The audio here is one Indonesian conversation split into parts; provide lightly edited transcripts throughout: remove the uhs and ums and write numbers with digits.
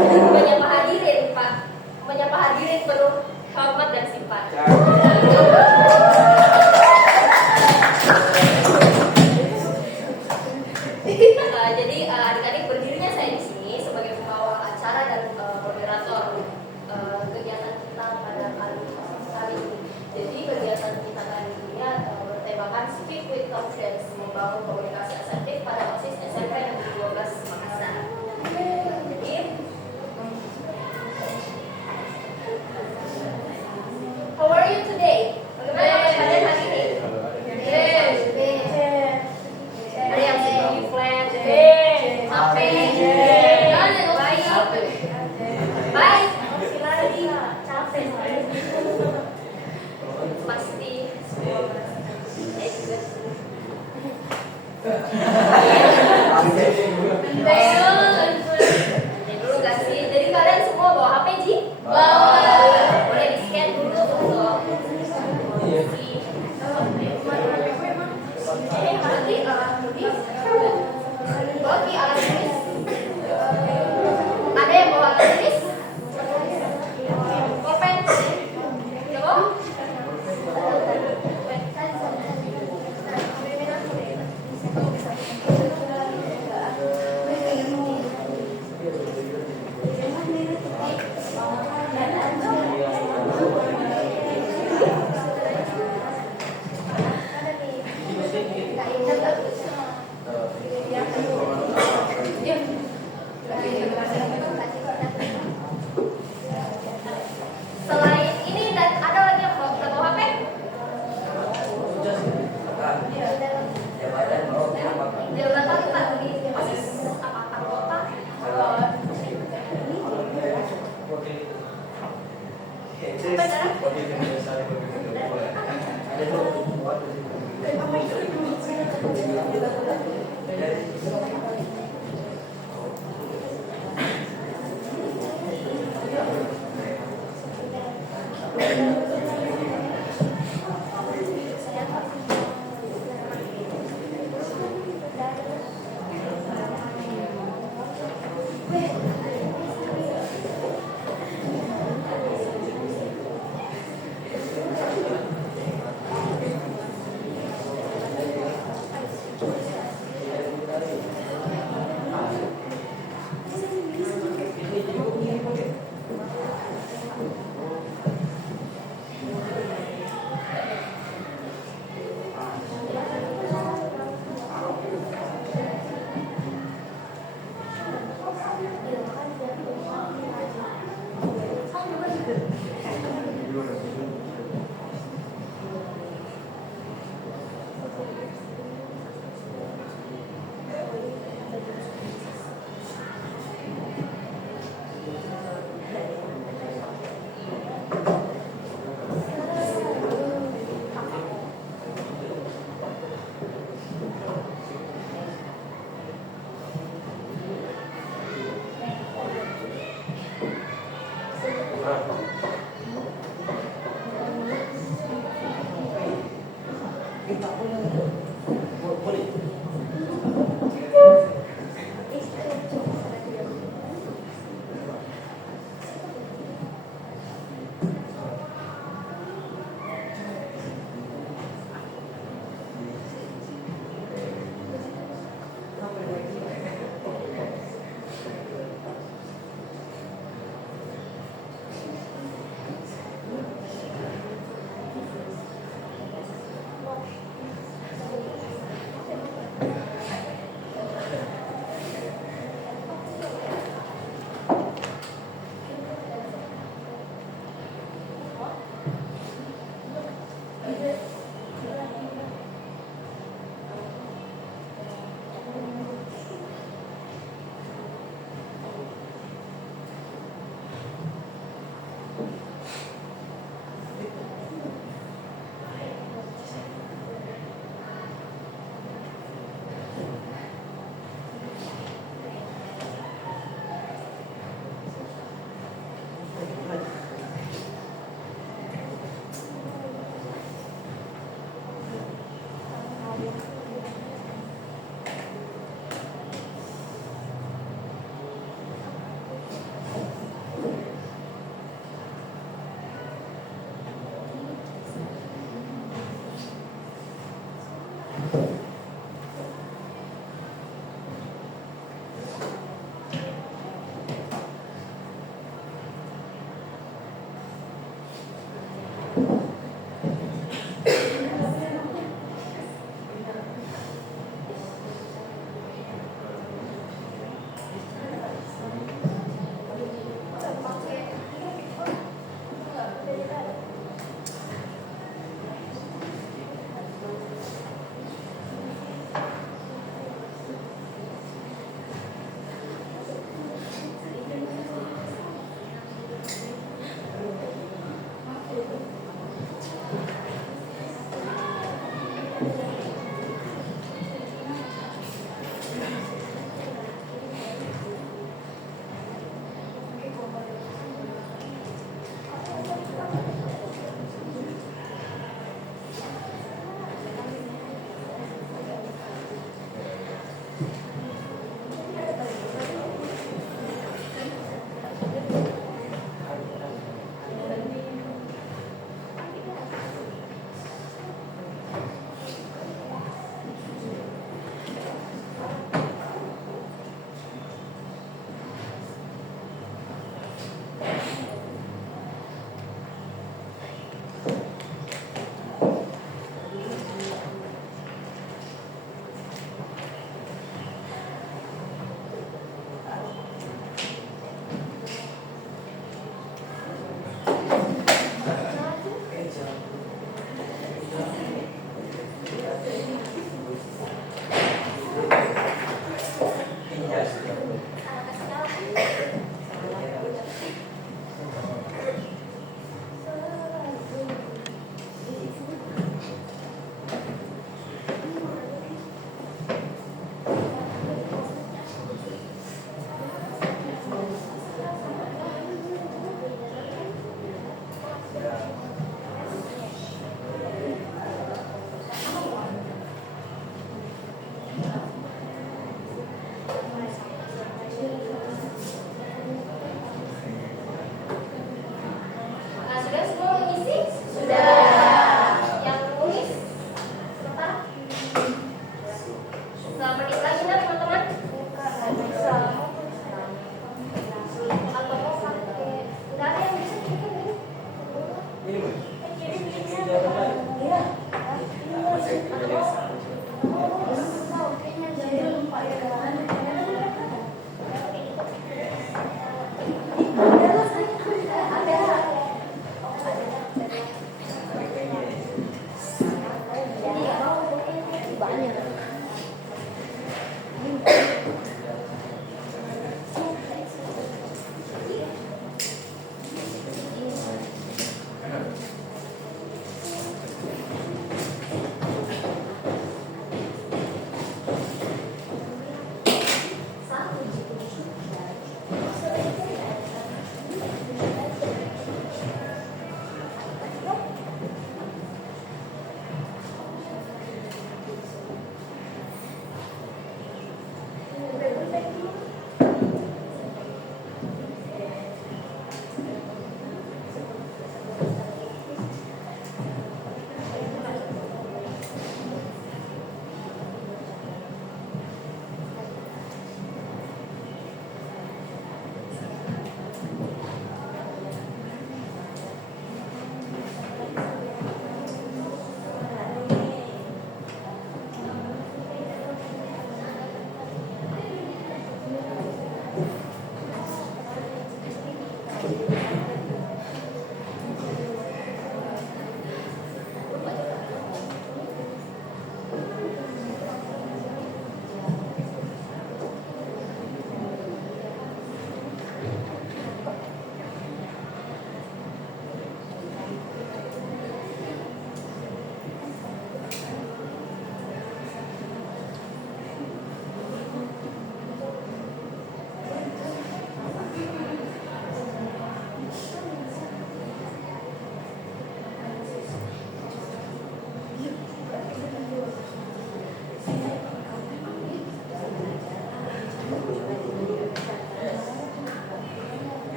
Menyapa hadirin, Pak. Menyapa hadirin penuh hormat dan simpati. Jadi adik-adik berdirinya saya di sini sebagai pengawal acara dan moderator kegiatan kita pada kali ini. Jadi kegiatan kita kali ini bertemakan Speak with Confidence, membangun komunikasi asertif pada OSIS SMP Negeri 12 Makassar. Jadi how are you today? Bagaimana kalian hari ini? Ada yang sedih, flat, capek, baik, lagi capek, pasti semua dulu gak sih? Jadi kalian semua bawa HP, Ji? Bawa. Boleh di-scan dulu untuk Bagi alat tulis. Ada yang bawa alat tulis? Pulpen? Coba. Selain ini dan ada lagi yang bawa HP? Jalan kali Pak di OSIS apa anggota?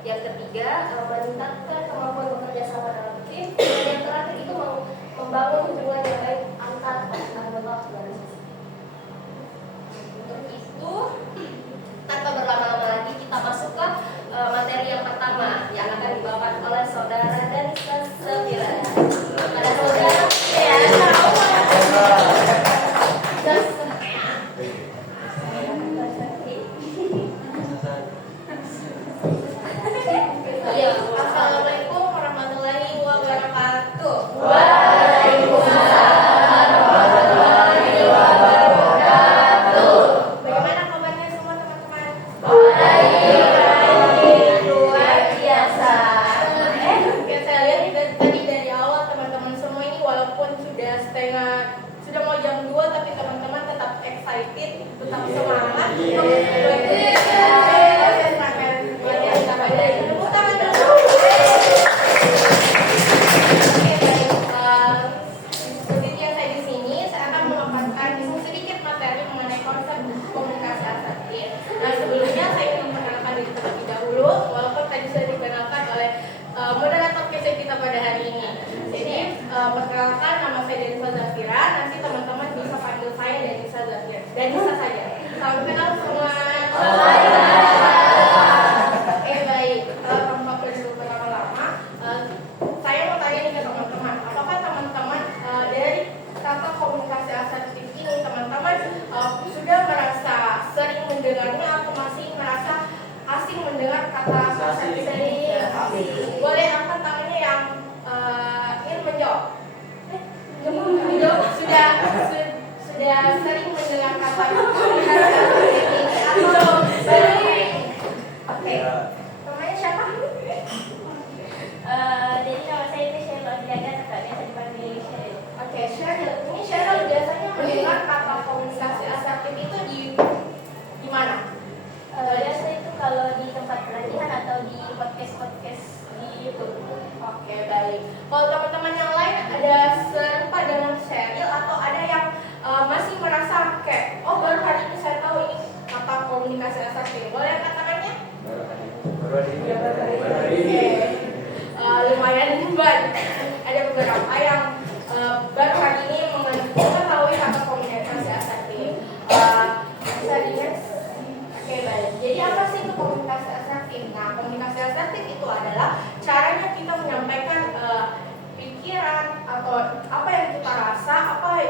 Yang ketiga, meningkatkan kemampuan bekerja sama dalam tim. Dan yang terakhir itu membangun hubungan yang baik antar anggota organisasi. Untuk itu, tanpa berlama-lama lagi kita masuk ke materi yang pertama yang akan dibawakan oleh saudara Danisa Safira. Ada saudara ya, Assalamualaikum warahmatullahi wabarakatuh. Waalaikumsalam warahmatullahi wabarakatuh. Bagaimana kabarnya semua teman-teman? Baik, luar biasa. Saya lihat tadi dari awal teman-teman semua ini walaupun sudah mau jam 2 tapi teman-teman tetap excited, tetap semangat. Moderator kisah kita pada hari ini. Jadi perkenalkan, nama saya Danisa Safira. Nanti teman-teman bisa panggil saya Danisa Safira. Danisa saja. Salam kenal semua. Oke baik. Tanpa perlu berlama-lama, saya mau tanya nih ke teman-teman. Apakah teman-teman dari tata komunikasi asertif ini teman-teman sudah merasa sering mendengarnya atau masih merasa asing mendengar kata asertif ini? Boleh angkat tangannya yang ingin menjawab. Sudah sering mendengar kata ini atau sering? Oke. Namanya siapa? Jadi nama saya itu Sheryl Diaga, biasa dipanggil Sheryl. Oke, Sheryl. Ini Sheryl biasanya mendengar kata komunikasi asertif itu di mana? Biasa itu kalau di tempat pelatihan atau di podcast di YouTube. Oke, baik. Kalau teman-teman yang lain ada serupa dengan Sheryl atau ada yang masih merasa kayak, oh baru hari ini saya tahu ini kata komunikasi asertif. Boleh angkat tangannya? Baru hari ini. Lumayan banyak. Ada beberapa yang baru hari ini mengetahui kata komunikasi asertif. Bisa dilihat. Oke, baik. Jadi apa sih itu komunikasi asertif? Nah, komunikasi asertif itu adalah caranya kita menyampaikan pikiran atau apa yang kita rasa, apa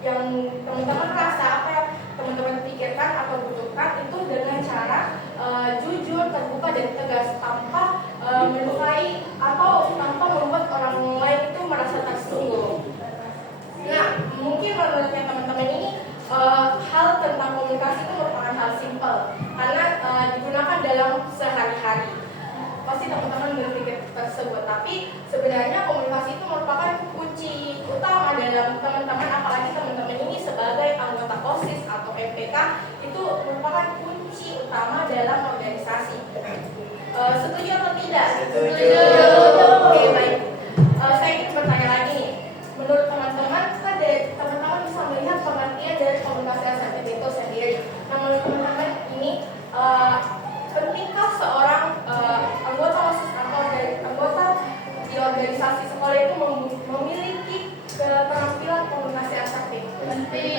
yang teman-teman rasa, apa yang teman-teman pikirkan atau butuhkan itu dengan cara jujur, terbuka dan tegas tanpa melukai atau tanpa membuat orang lain itu merasa tersinggung. Nah, mungkin menurutnya teman-teman ini hal tentang komunikasi itu merupakan hal simpel karena digunakan dalam sehari-hari. Pasti teman-teman berpikir tersebut, tapi sebenarnya komunikasi itu merupakan kunci utama dalam teman-teman, apalagi teman-teman ini sebagai anggota OSIS atau MPK itu merupakan kunci utama dalam organisasi. Setuju atau tidak? Setuju. Oke, baik. Saya ingin bertanya lagi nih. Menurut teman-teman, kan teman-teman bisa melihat pengertian dari komunikasi asertif itu sendiri. Nah, menurut teman-teman ini pentingkah seorang anggota OSIS atau anggota di organisasi sekolah itu memiliki keterampilan komunikasi asertif? Penting.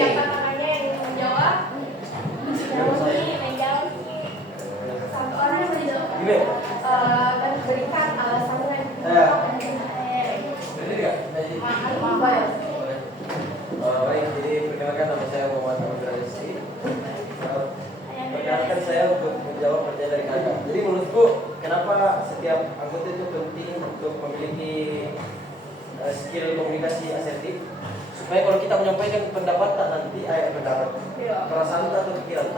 Yang katakannya yang ingin menjawab? Menjawab. Satu orang yang menjawab. Dan berikan alasannya. Baik, jadi perkenalkan nama saya Muhammad Abdul Rizki. Perkenalkan saya untuk menjawab pertanyaan dari kakak. Jadi menurutku, kenapa setiap anggota itu penting untuk memiliki skill komunikasi asertif? Supaya kalau kita menyampaikan pendapat nanti, perasaan atau pikiran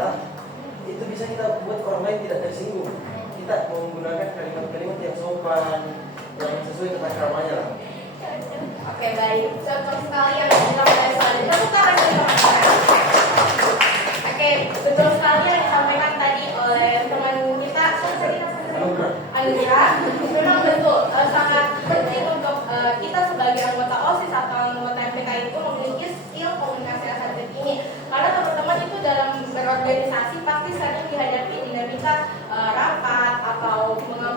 itu bisa kita buat orang lain tidak tersinggung. Kita menggunakan kalimat-kalimat yang sopan, yang sesuai tata keramanya lah. Oke, baik. Contoh sekali yang disampaikan tadi. Tepuk tangan dulu, teman-teman. Oke, betul sekali yang disampaikan tadi oleh teman kita. Andra, memang betul. Sangat penting untuk kita sebagai anggota OSIS atau anggota MPK itu memiliki skill komunikasi asertif ini. Karena teman-teman itu dalam berorganisasi pasti sering dihadapi dinamika rapat,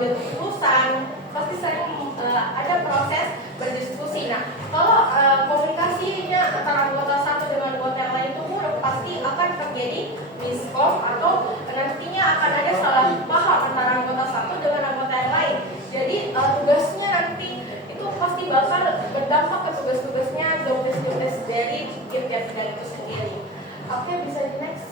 mengambil keputusan, pasti sering ada proses berdiskusi. Nah, kalau komunikasinya antara anggota satu dengan anggota yang lain itu buruk, pasti akan terjadi miskom atau nantinya akan ada salah paham antara anggota satu dengan anggota yang lain. Jadi tugasnya nanti itu pasti bakal berdampak ke tugas-tugasnya, job-desk dari tim dan itu sendiri. Oke, bisa di next.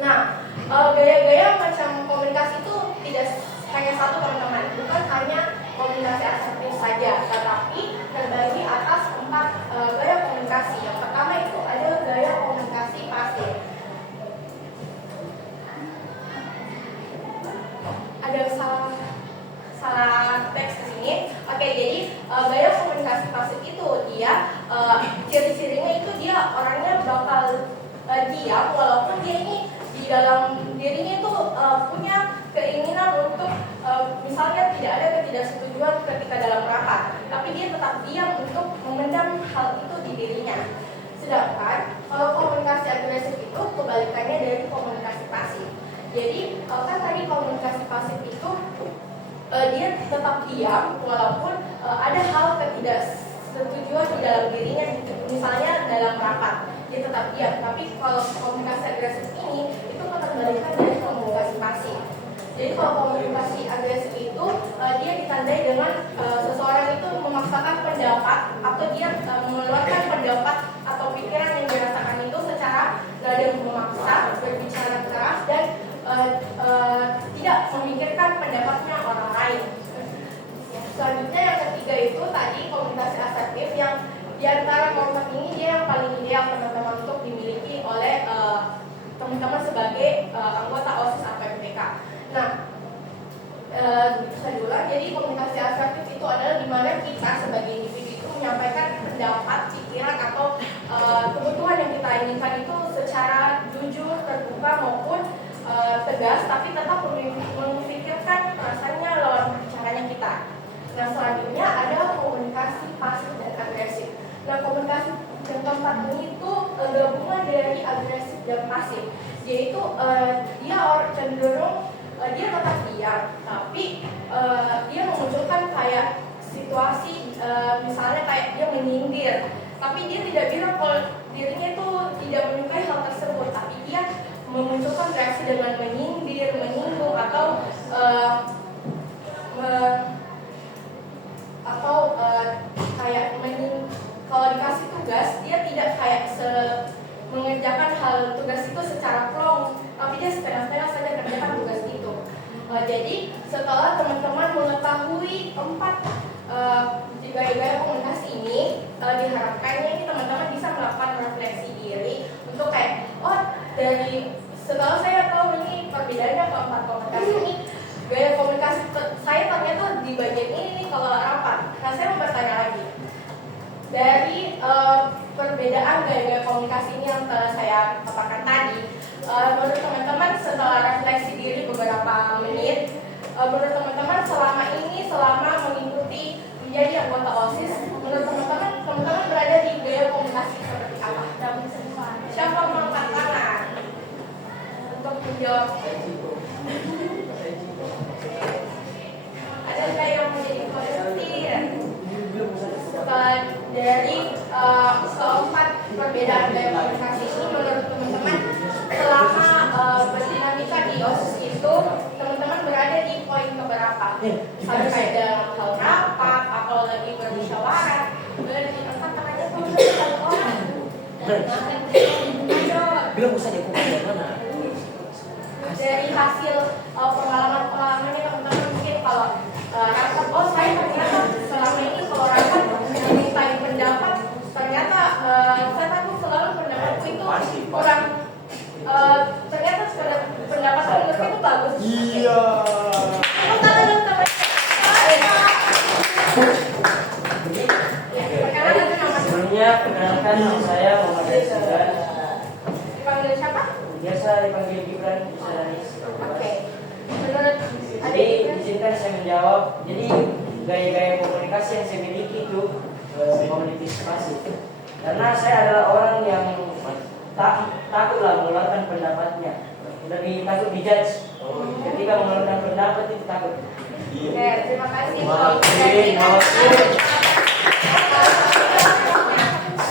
Nah, gaya-gaya macam komunikasi itu tidak hanya satu teman-teman, bukan hanya komunikasi asertif saja, tetapi terbagi atas 4 gaya komunikasi. Yang pertama itu ada gaya komunikasi pasif. Ada salah teks di sini. Oke, jadi gaya komunikasi pasif itu dia ciri-cirinya itu dia orangnya bakal diam walaupun dia ini di dalam dirinya itu punya keinginan untuk misalnya tidak ada ketidaksetujuan ketika dalam rapat, tapi dia tetap diam untuk memendam hal itu di dirinya. Sedangkan kalau komunikasi agresif itu kebalikannya dari komunikasi pasif. Jadi kan tadi komunikasi pasif itu dia tetap diam walaupun ada hal ketidaksetujuan di dalam dirinya, misalnya dalam rapat dia tetap diam. Tapi kalau komunikasi agresif ini itu kebalikan dari komunikasi pasif. Jadi kalau komunikasi agresif itu dia ditandai dengan seseorang itu memaksakan pendapat atau dia mengeluarkan pendapat atau pikiran yang dirasakan itu secara nada memaksa, berbicara keras dan tidak memikirkan pendapatnya orang lain. Selanjutnya yang ketiga itu tadi komunikasi asertif, yang di antara kelompok ini dia yang paling ideal teman-teman untuk dimiliki oleh teman-teman sebagai anggota OSIS atau MPK. Nah, saya ulang, jadi komunikasi asertif itu adalah di mana kita sebagai individu itu menyampaikan pendapat, pikiran atau kebutuhan yang kita inginkan itu secara jujur, terbuka maupun tegas, tapi tetap memikirkan perasaannya lawan bicaranya kita. Nah, selanjutnya ada komunikasi pasif dan agresif. Nah, komunikasi yang keempat ini itu gabungan dari agresif dan pasif, yaitu dia cenderung dia tetap diam, tapi dia memunculkan kayak situasi misalnya kayak dia menyindir, tapi dia tidak bilang kalau dirinya itu tidak menyukai hal tersebut, tapi dia memunculkan reaksi dengan menyindir, menyinggung atau kayak kalau dikasih tugas dia tidak kayak mengerjakan hal tugas itu secara plong, tapi dia setengah-setengah saja kerjakan tugas itu. Jadi setelah teman-teman mengetahui 4 gaya-gaya komunikasi ini, diharapkannya ini teman-teman bisa melakukan refleksi diri untuk kayak dari setelah saya tahu ini perbedaannya keempat komunikasi ini, gaya komunikasi saya ternyata di bagian ini nih kalau rapat. Nah, saya mau bertanya lagi dari perbedaan gaya-gaya komunikasi ini yang telah saya paparkan tadi. Menurut teman-teman setelah refleksi diri beberapa menit, menurut teman-teman selama mengikuti menjadi anggota OSIS, menurut teman-teman berada di gaya komunikasi seperti apa? Siapa mau angkat tangan untuk menjawab? Ada nggak yang menjadi volunteer? Dari keempat perbedaan gaya komunikasi ini, menurut teman-teman selama berdinamika di OSIS itu teman-teman berada di poin keberapa? Sampai dalam hal rapat atau lagi bermusyawarah, boleh diangkat tangannya satu orang. Bilang usah deh, mana? Dari hasil pengalaman-pengalamannya teman-teman mungkin kalau rapat, saya ternyata selama ini kalau rapat dimintain pendapat, ternyata saya takut selalu pendapatku itu kurang, ternyata pendapat menurutku itu bagus. Iya. Sebelumnya perkenalkan nama saya Muhammad Gibran. Dipanggil siapa? Biasa dipanggil Gibran. Oke. Menurut Jadi izinkan saya menjawab. Jadi gaya-gaya komunikasi yang saya miliki itu komunikasi pasif. Karena saya adalah orang yang takutlah mengeluarkan pendapatnya, lebih takut dijudge ketika mengeluarkan pendapat. pendapat itu takut. Oke, terima kasih. Oke,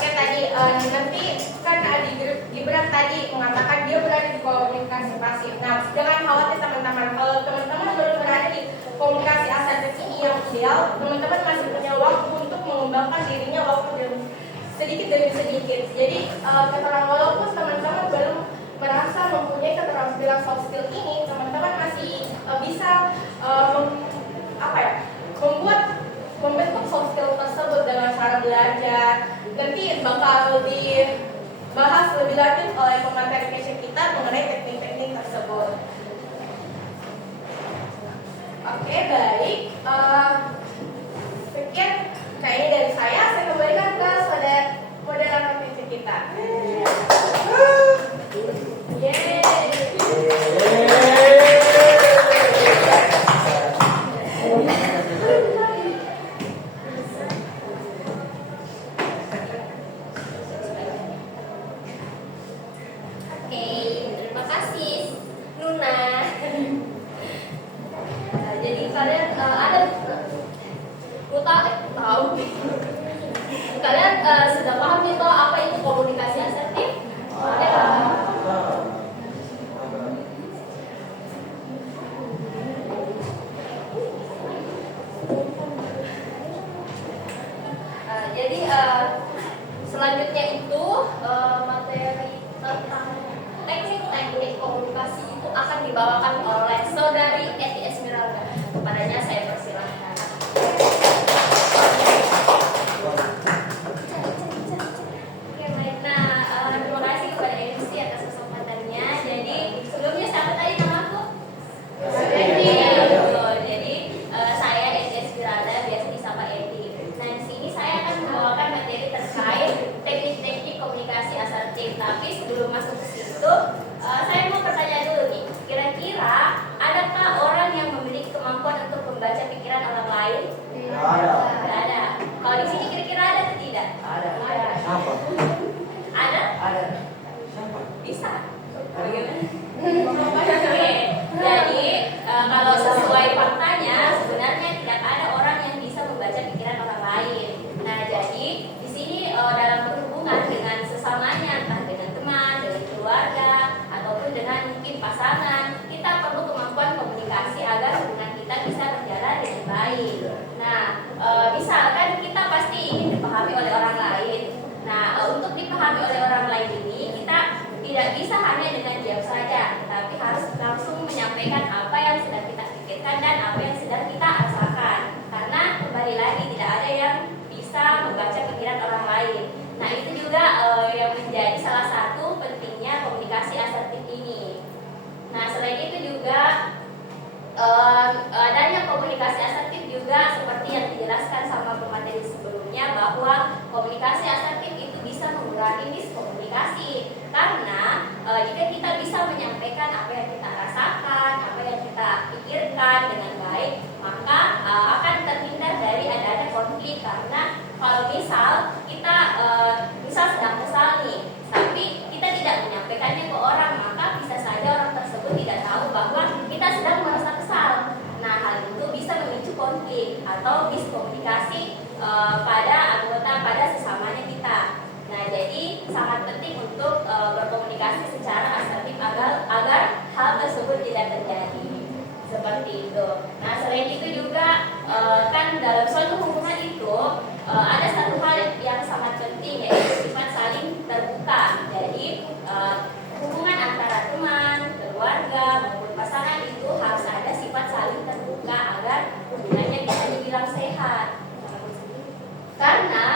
tadi nanti kan di grup Gibran tadi mengatakan dia berada di komunikasi pasif. Nah, jangan khawatir teman-teman. Kalau teman-teman belum berada di komunikasi asertif ini yang ideal, teman-teman masih punya waktu untuk mengembangkan dirinya sedikit demi sedikit. Jadi walaupun teman-teman belum merasa mempunyai keterampilan soft skill ini, teman-teman masih bisa membentuk soft skill tersebut dengan cara belajar. Nanti bakal dibahas lebih lanjut oleh pemateri passion kita mengenai teknik-teknik tersebut. Oke, baik. Sekian kayaknya dari saya kembalikan ke moderator passion kita. Terima kasih Nuna. Jadi kalian tahu kalian sudah paham nih toh apa itu komunikasi asertif? Ya. Jadi selanjutnya itu materi tentang teknik komunikasi itu akan dibawakan oleh saudari Eti Esmeralda. Kepadanya saya persilahkan. Oke, baik. Nah, terima kasih kepada MC atas kesempatannya. Jadi sebelumnya siapa tadi namaku? Eti. Jadi saya Eti Esmeralda, biasa disapa Eti. Nah, di sini saya akan membawakan materi terkait teknik-teknik komunikasi asertif. Tapi sebelum masuk ke situ, saya mau bertanya dulu nih. Kira-kira adakah orang yang memiliki kemampuan untuk membaca pikiran orang lain? Tidak ada. Kalau di sini kira-kira ada atau tidak? Ada. Siapa? Ada? Ada. Siapa? Bisa. Oke. Jadi kalau sesuai faktanya sebenarnya tidak ada orang yang bisa membaca pikiran orang lain. Nah, jadi di sini dalam berhubungan dengan sesamanya, entah dengan teman, dengan keluarga, ataupun dengan mungkin pasangan, kita perlu kemampuan komunikasi agar hubungan kita bisa berjalan dengan baik. Nah, misalkan kita pasti ingin dipahami oleh orang lain. Nah, untuk dipahami oleh orang lain ini kita tidak bisa hanya dengan diam saja, tapi harus langsung menyampaikan apa yang sedang kita pikirkan dan apa yang sedang kita rasakan. Karena kembali lagi tidak ada yang bisa membaca pikiran orang lain. Nah, itu juga yang menjadi salah satu pentingnya komunikasi asertif ini. Nah, selain itu juga adanya komunikasi asertif juga seperti yang dijelaskan sama pemateri sebelumnya, bahwa komunikasi asertif itu bisa mengurangi miskomunikasi. Karena jika kita bisa menyampaikan apa yang kita rasakan, apa yang kita pikirkan dengan baik, maka akan terhindar dari adanya konflik. Karena kalau misal kita sedang kesal nih, tapi kita tidak menyampaikannya ke orang, maka bisa saja orang tersebut tidak tahu bahwa kita sedang merasa kesal. Nah, hal itu bisa memicu konflik atau miskomunikasi pada sesamanya kita. Nah, jadi sangat penting untuk berkomunikasi secara asertif agar hal tersebut tidak terjadi. Seperti itu. Nah, selain itu juga kan dalam suatu hubungan itu ada satu hal yang sangat penting, yaitu sifat saling terbuka. Jadi hubungan antara teman, keluarga maupun pasangan itu harus ada sifat saling terbuka agar hubungannya bisa dibilang sehat. Karena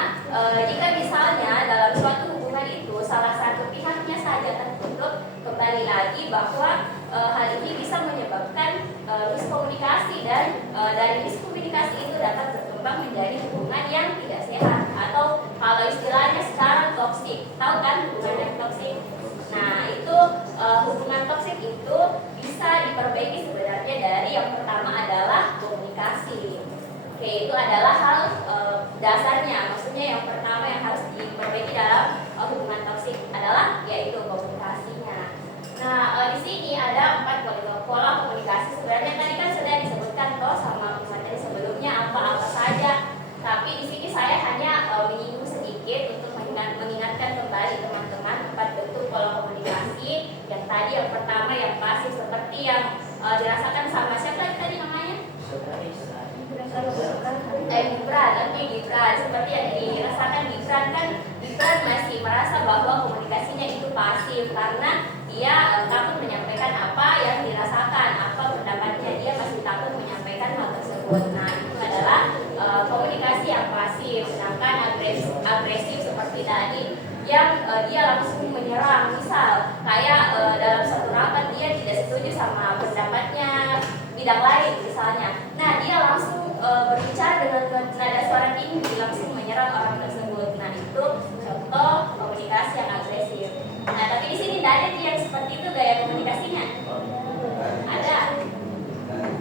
jika misalnya dalam suatu hubungan itu salah satu pihaknya saja tertutup, kembali lagi bahwa hal ini bisa menyebabkan miskomunikasi, dan dari miskomunikasi itu dapat berkembang menjadi hubungan yang tidak sehat, atau kalau istilahnya secara toksik. Tahu kan hubungan yang toksik? Nah, itu hubungan toksik itu bisa diperbaiki sebenarnya dari yang pertama adalah komunikasi. Oke, itu adalah hal dasarnya. Maksudnya yang pertama yang harus diperbaiki dalam hubungan toksik adalah yaitu komunikasinya. Nah, di sini ada 4 pola komunikasi. Sebenarnya tadi kan sudah dirasakan sama siapa tadi namanya? Gibran, oke Gibran. Seperti yang dirasakan Gibran kan, Gibran masih merasa bahwa komunikasinya itu pasif karena dia takut menyampaikan apa yang dirasakan, apa pendapatnya, dia masih takut menyampaikan hal tersebut. Nah itu adalah komunikasi yang pasif. Sedangkan agresif seperti tadi yang dia langsung menyerang, misal kayak dalam satu rapat dia tidak setuju sama pendapatnya bidang lain misalnya, nah dia langsung berbicara dengan nada suara tinggi, langsung menyerang orang tersebut. Nah itu contoh komunikasi yang agresif. Nah tapi di sini tidak ada yang seperti itu gaya komunikasinya. Ada?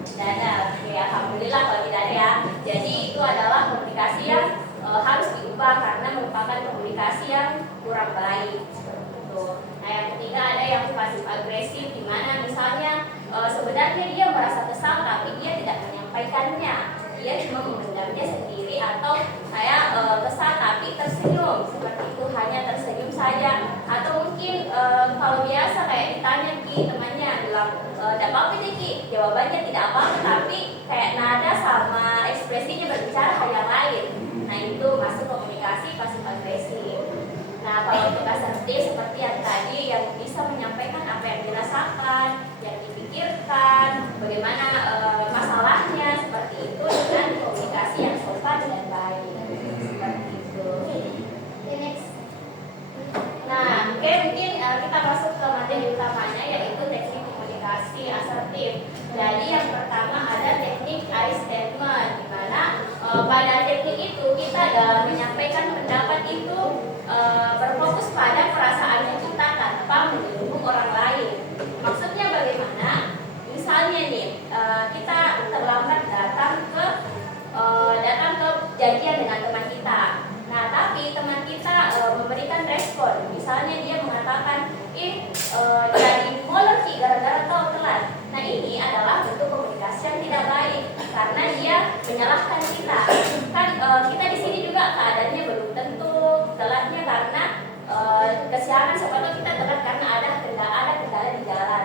Tidak ada. Oke, alhamdulillah kalau tidak ada ya. Jadi itu adalah komunikasi yang harus diubah karena merupakan komunikasi yang kurang baik seperti itu. Nah yang ketiga ada yang pasif agresif, di mana misalnya sebenarnya dia merasa kesal tapi dia tidak menyampaikannya, dia cuma memendamnya sendiri, atau saya kesal tapi tersenyum seperti itu, hanya tersenyum saja, atau mungkin kalau biasa kayak ditanya Ki temannya bilang tidak apa-apa deh Ki, jawabannya tidak apa-apa tapi kayak nada sama ekspresinya berbicara hal yang lain. Nah itu masuk komunikasi pasif agresif. Nah kalau untuk asertif seperti yang tadi, yang bisa menyampaikan apa yang dirasakan, yang dipikirkan, bagaimana masalahnya, seperti itu dengan komunikasi yang sopan dan baik, seperti itu. Okay, next. Nah, mungkin kita masuk ke materi utamanya, yaitu teknik komunikasi asertif. Jadi yang pertama ada teknik I statement, di mana pada teknik itu kita dalam menyampaikan pendapat itu berfokus pada perasaannya kita tanpa menyinggung orang lain. Maksudnya bagaimana? Misalnya nih, kita terlambat datang ke janjian dengan teman kita. Nah, tapi teman kita memberikan respon. Misalnya dia mengatakan, jadi molor Ki gara-gara kau telat. Nah, ini adalah bentuk komunikasi yang tidak baik karena dia menyalahkan kita. Kan kita di sini juga keadaannya belum tentu telatnya karena kesiangan, siapa tahu kita telat karena ada kendala di jalan.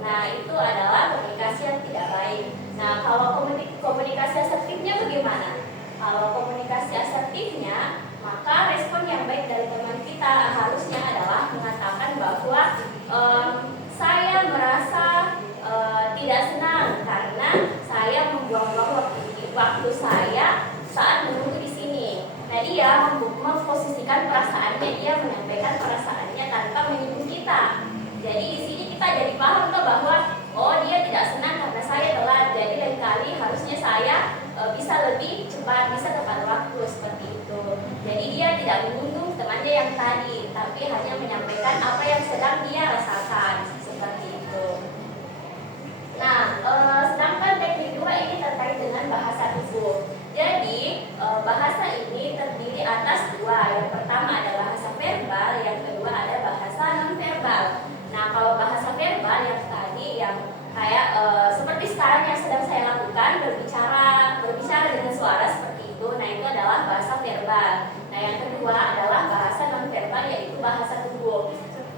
Nah, itu adalah komunikasi yang tidak baik. Nah, kalau komunikasi asertifnya bagaimana? Kalau komunikasi asertifnya, maka respon yang baik dari teman kita harusnya adalah mengatakan bahwa saya merasa tidak senang karena saya membuang-buang waktu saya saat menunggu di sini. Nah, dia memposisikan perasaannya, dia menyampaikan perasaannya tanpa menyinggung kita. Jadi di sini kita jadi paham bahwa dia tidak senang karena saya telat. Jadi lain kali harusnya saya bisa lebih cepat, bisa tepat waktu, seperti itu. Jadi dia tidak menyinggung temannya yang tadi, tapi hanya menyampaikan apa yang sedang dia rasakan, seperti itu. Nah, sedangkan teknik 2 ini terkait dengan bahasa tubuh. Jadi bahasa ini terdiri atas 2. Yang pertama ada bahasa verbal, yang kedua ada bahasa non verbal. Nah, kalau bahasa verbal yang tadi yang kayak seperti sekarang yang sedang saya lakukan, berbicara dengan suara seperti itu. Nah, itu adalah bahasa verbal. Nah, yang kedua adalah bahasa non verbal, yaitu bahasa tubuh.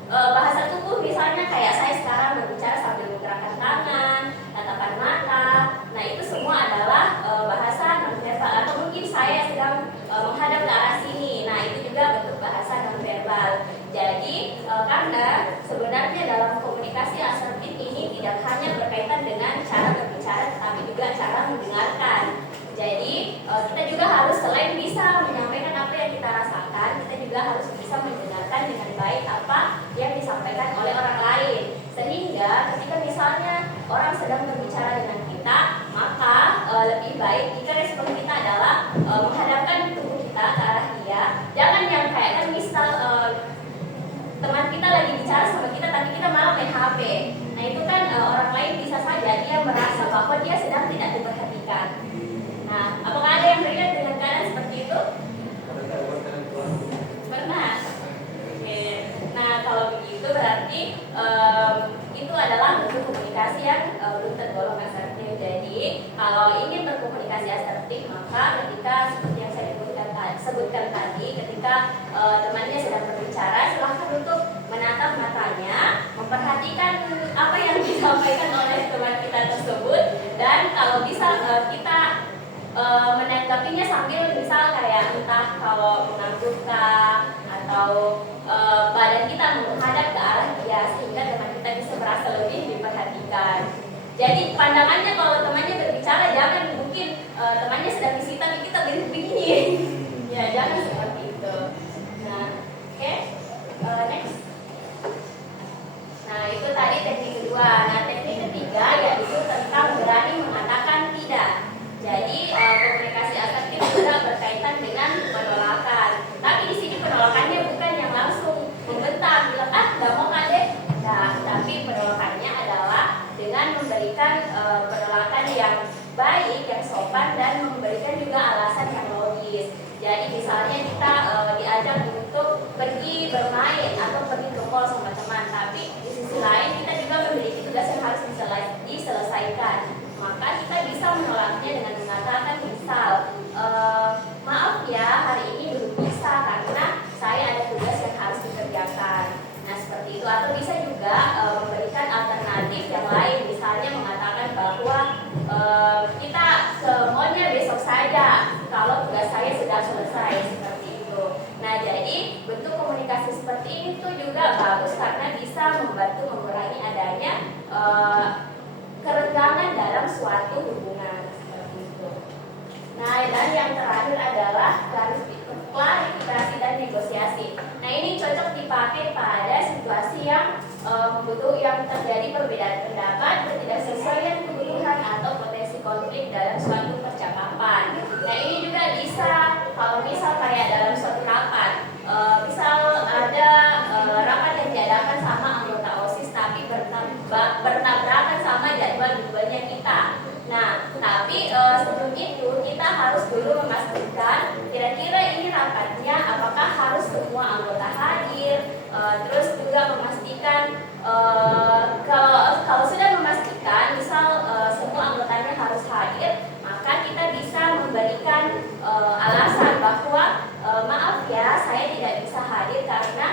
Bahasa tubuh misalnya kayak saya sekarang berbicara sambil menggerakkan tangan, tatapan mata. Nah, itu semua adalah bahasa non verbal. Atau mungkin saya sedang menghadap ke arah sini. Nah, itu juga bentuk bahasa non verbal. Jadi karena sebenarnya dalam komunikasi asertif ini tidak hanya berkaitan dengan cara berbicara, tetapi juga cara mendengarkan. Jadi kita juga harus selain bisa menyampaikan apa yang kita rasakan, kita juga harus bisa mendengarkan dengan baik apa yang disampaikan oleh orang lain. Sehingga ketika misalnya orang sedang berbicara dengan kita, maka lebih baik jika respon kita adalah menghadapkan tubuh kita ke arah dia. Jangan yang kayak kan misal teman kita lagi bicara sama kita tapi kita malah main HP. Nah, itu kan orang lain bisa saja dia merasa bahwa dia sedang tidak diperhatikan. Nah, apakah ada yang relate dengan keadaan seperti itu? Pernah? Oke. Nah, kalau begitu berarti itu adalah bentuk komunikasi yang belum tergolong asertif. Jadi, kalau ingin berkomunikasi asertif, maka ketika seperti yang saya sebutkan tadi, ketika temannya sedang berbicara, silahkan untuk menatap matanya, memperhatikan apa yang disampaikan oleh teman kita tersebut, dan kalau bisa kita menanggapinya sambil misal kayak entah kalau menganggukkan atau badan kita menghadap ke arah dia sehingga teman kita bisa merasa lebih diperhatikan. Jadi pandangannya kalau temannya berbicara jangan mungkin temannya sedang di situ tapi kita begini. Ya jangan seperti itu. Nah, oke. Next. Nah, itu tadi teknik kedua. Nah, teknik ketiga yaitu tentang berani mengatakan tidak. Jadi komunikasi asertif juga berkaitan dengan penolakan. Tapi di sini penolakannya bukan yang langsung membentak, bilang nggak mau deh. Nah, tapi penolakannya adalah dengan memberikan penolakan yang baik, yang sopan, dan memberikan juga alasan yang logis. Jadi misalnya kita diajak untuk pergi bermain atau pergi ke mall sama teman, tapi di sisi lain kita juga memiliki tugas yang harus diselesaikan. Maka kita bisa menolaknya dengan mengatakan misal, maaf ya hari ini belum bisa karena saya ada tugas yang harus dikerjakan. Nah seperti itu. Atau bisa juga memberikan alternatif yang lain, misalnya mengatakan bahwa kita ke mallnya besok saja kalau tugas saya sudah selesai, seperti itu. Nah jadi bentuk komunikasi seperti ini tuh juga bagus karena bisa membantu mengurangi adanya kerenggangan dalam suatu hubungan, seperti itu. Nah dan yang terakhir adalah klarifikasi dan negosiasi. Nah ini cocok dipakai pada situasi yang yang terjadi perbedaan pendapat, ketidaksesuaian kebutuhan atau potensi konflik dalam suatu percakapan. Nah ini juga bisa kalau misal kayak dalam suatu rapat, misal ada rapat yang diadakan sama anggota OSIS tapi bertabrakan sama jadwalnya kita. Nah, tapi sebelum itu kita harus dulu memastikan kira-kira ini rapatnya apakah harus semua anggota hadir. Terus juga memastikan kalau sudah memastikan, misal semua anggotanya harus hadir, maka kita bisa memberikan alasan bahwa maaf ya saya tidak bisa hadir karena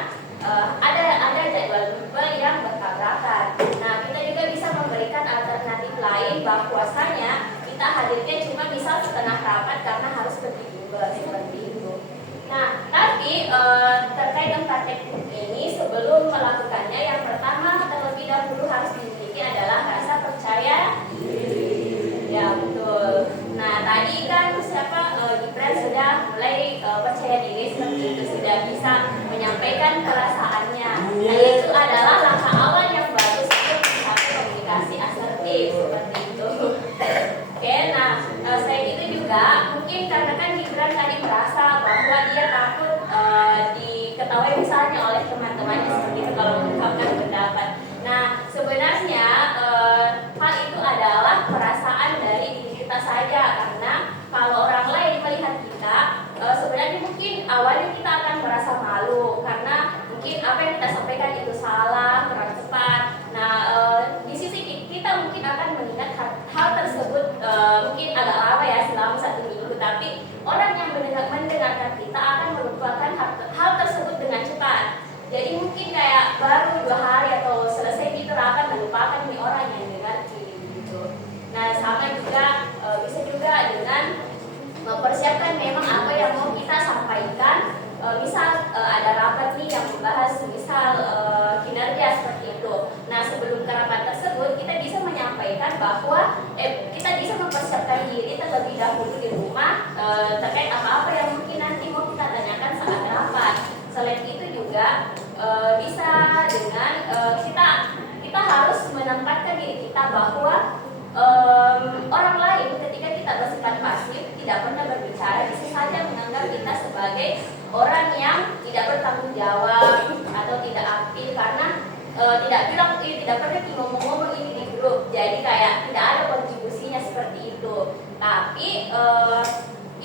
ada jadwal yang bertabrakan. Nah, kita juga bisa memberikan alternatif lain bahwasanya kita hadirnya cuma misal setengah rapat karena harus pergi juga, seperti itu. Nah, tapi terkait dengan teknik ini sebelum melakukannya, yang pertama terlebih dahulu harus dimiliki adalah rasa percaya diri. Ya betul. Nah, tadi kan Gibran sudah mulai percaya diri seperti itu, sudah bisa menyampaikan perasaannya. Nah, itu adalah langkah awal yang bagus untuk mencapai komunikasi asertif, seperti itu. Oke, nah selain itu juga mungkin karena kan Gibran tadi merasa bahwa dia takut diketahui misalnya oleh teman-temannya seperti itu kalau mengungkapkan pendapat. Nah, sebenarnya hal itu adalah perasaan dari diri kita saja, karena kalau orang lain melihat kita, sebenarnya mungkin awalnya kita akan merasa malu karena mungkin apa yang kita sampaikan itu salah, kurang tepat. Nah, di sisi kita mungkin akan mengingat hal tersebut mungkin agak lama ya, selama 1 minggu, tapi orang yang mendengarkan kita akan melupakan hal tersebut dengan cepat. Jadi mungkin kayak baru 2 hari atau selesai gitu akan melupakan nih orang yang dengar gitu. Nah, sama juga bisa juga dengan mempersiapkan memang apa yang mau kita sampaikan. Misal ada rapat nih yang membahas misal kinerja seperti itu. Nah, sebelum ke rapat tersebut kita bisa menyampaikan bahwa kita bisa mempersiapkan diri terlebih dahulu di rumah terkait apa-apa yang mungkin nanti mau kita tanyakan saat rapat. Selain itu juga bisa dengan kita harus menempatkan diri kita bahwa orang lain ketika kita bersifat pasif tidak pernah berbicara bisa saja menganggap kita sebagai orang yang tidak bertanggung jawab atau tidak aktif karena tidak pernah ngomong-ngomong ini di grup, jadi kayak tidak ada kontribusinya seperti itu. Tapi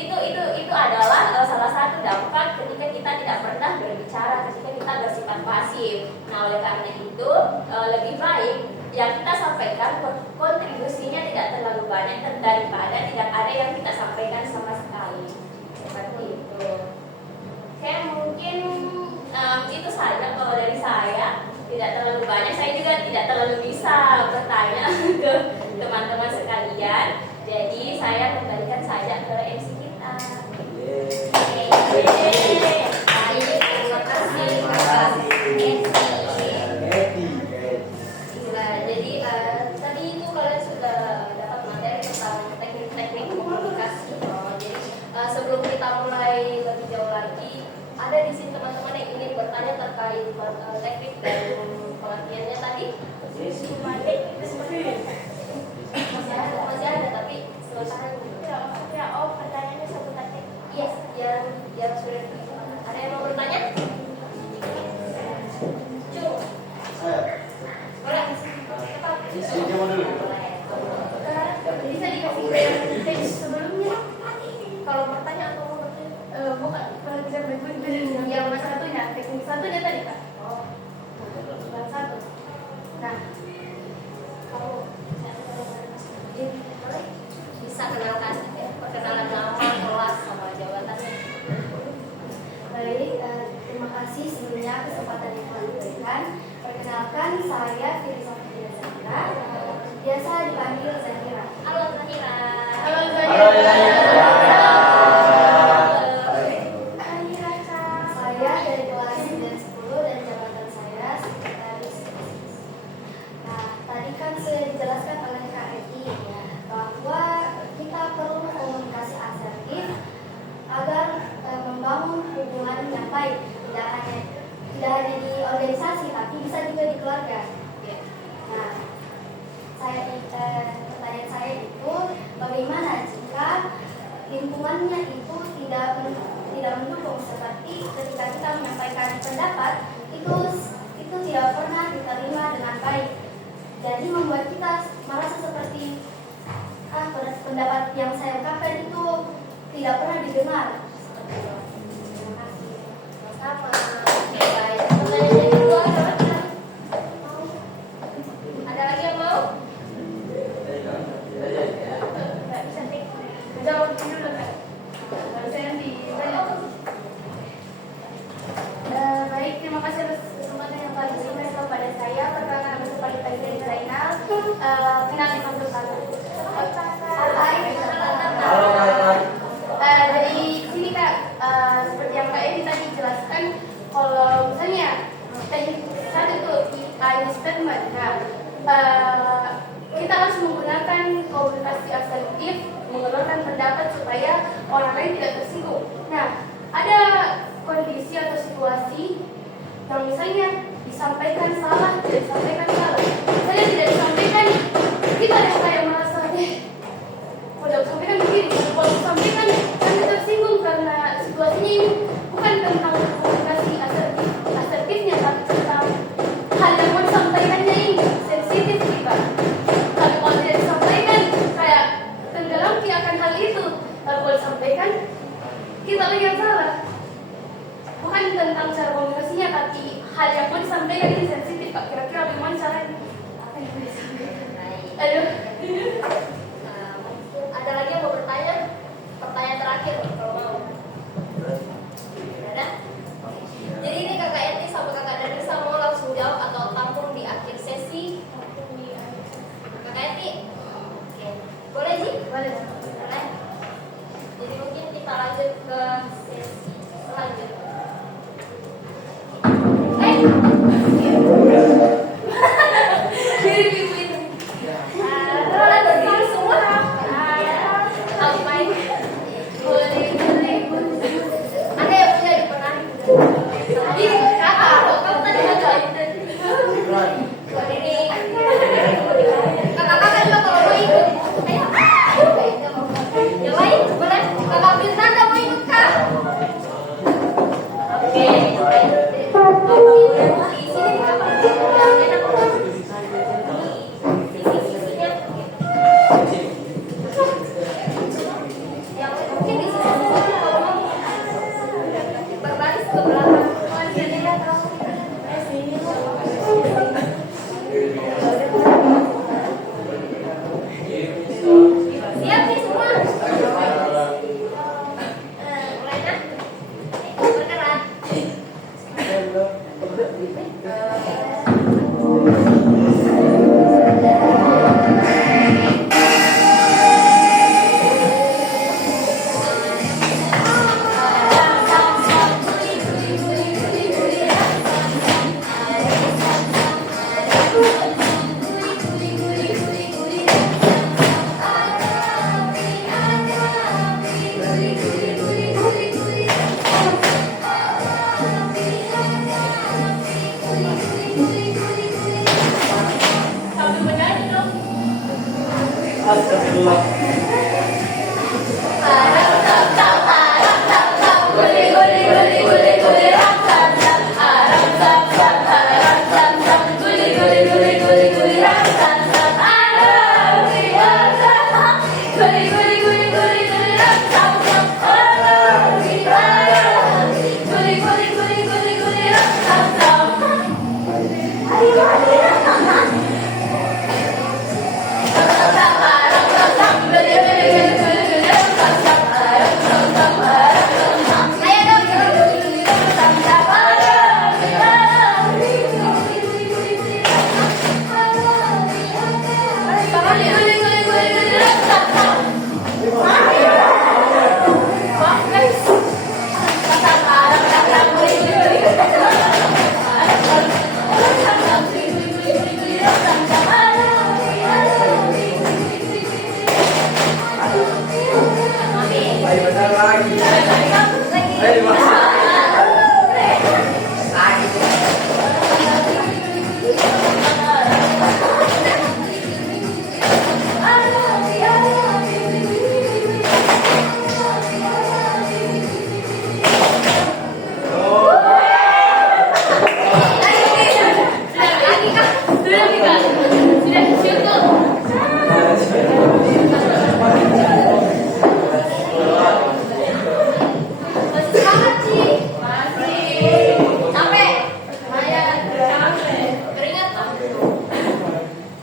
itu adalah salah satu dampak ketika kita tidak pernah berbicara, ketika kita bersifat pasif. Nah, oleh karena itu lebih baik yang kita sampaikan kontribusinya tidak terlalu banyak daripada tidak ada yang kita sampaikan sama sekali, seperti itu. Oke, mungkin itu saja kalau dari saya. Tidak tidak terlalu banyak, saya juga tidak terlalu bisa bertanya ke teman-teman sekalian. Jadi saya kembalikan saja ke MC kita. Baik, terima kasih. Nah, jadi tadi itu kalian sudah dapat materi tentang teknik-teknik komunikasi. Jadi sebelum kita mulai lebih jauh lagi, ada di sini teman-teman yang ingin bertanya terkait teknik dan pelatihannya tadi? Masih ada, tapi sekarang pertanyaannya seputar teknik. yes, yang sudah ada yang mau bertanya? Cuk, boleh? Dia mau dulu. Bisa dikasih teks sebelumnya? Kalau bertanya atau mau bertanya? Bukan, kalau bisa berikut yang satunya, teknik satunya tadi Kak. Oh, yang satu. Nah, Kamu bisa kenalkan perkenalan nama, kelas, sama jabatannya. Baik, terima kasih sebelumnya kesempatan yang telah diberikan. Perkenalkan, saya Firi Sofia Zahira, biasa dipanggil Zahira. Halo Zahira. halo Saya dari kelas 910 dan jabatan saya sekretaris OSIS. Nah, tadi kan sudah dijelaskan oleh Kak Eki bahwa kita perlu komunikasi asertif agar membangun hubungan yang baik, tidak hanya di organisasi tapi bisa juga di keluarga. Nah, pertanyaan saya itu bagaimana jika lingkungannya itu tidak mendukung, seperti ketika kita menyampaikan pendapat itu tidak pernah diterima dengan baik, jadi membuat kita merasa seperti pendapat yang saya ungkapkan itu tidak pernah didengar. Seperti itu. Terima kasih. Sama. Oke, baik. Pertanyaan yang kedua adalah ada lagi yang mau? Nggak bisa jawab dulu Kak. Baru saya nanti tanya. Baik, terima kasih atas kesempatan yang telah diberikan kepada saya. Perkenalkan nama saya Farida Zainal. Kenalin nama saya. Dari sini Kak, seperti yang Kak Edi tadi jelaskan, kalau misalnya teknik satu itu I statement. Nah, kita harus menggunakan komunikasi asertif, mengeluarkan pendapat supaya orang lain tidak tersinggung. Nah, ada kondisi atau situasi yang misalnya disampaikan salah, tidak disampaikan salah. Misalnya tidak disampaikan, kita ada kayak merasa kalau disampaikan begini, kalau disampaikan kami tersinggung karena situasinya ini bukan tentang komunikasi asertifnya, tapi tentang hal yang mau disampaikannya ini sensitif kita. Tapi kalau tidak disampaikan, kayak tenggelam akan hal itu. Tapi kalau disampaikan, kita lagi yang salah. Bukan tentang cara komunikasinya, tapi hal yang mau disampaikan ini sensitif. Kak, kira-kira bagaimana caranya? Apa yang mau disampaikan? Aduh. Ada lagi yang mau bertanya? Pertanyaan terakhir kalau mau. Ada? Jadi ini Kakak Eti sama Kakak Danisa mau langsung jawab atau tampung di akhir sesi? Kakak Eti? Oke. Boleh sih? Boleh. Boleh. Jadi mungkin kita lanjut ke sesi selanjutnya. Diri ibu itu. Ada yang punya di penari? Kamu tadi ngajain tadi. Ini kakak-kakak juga kalau mau ikut. Ayo. Yang lain boleh? Kakak Firnanda mau ikut kak? Astagfirullah. Ayo bentar lagi. Ayo dimakan.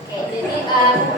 Oke, jadi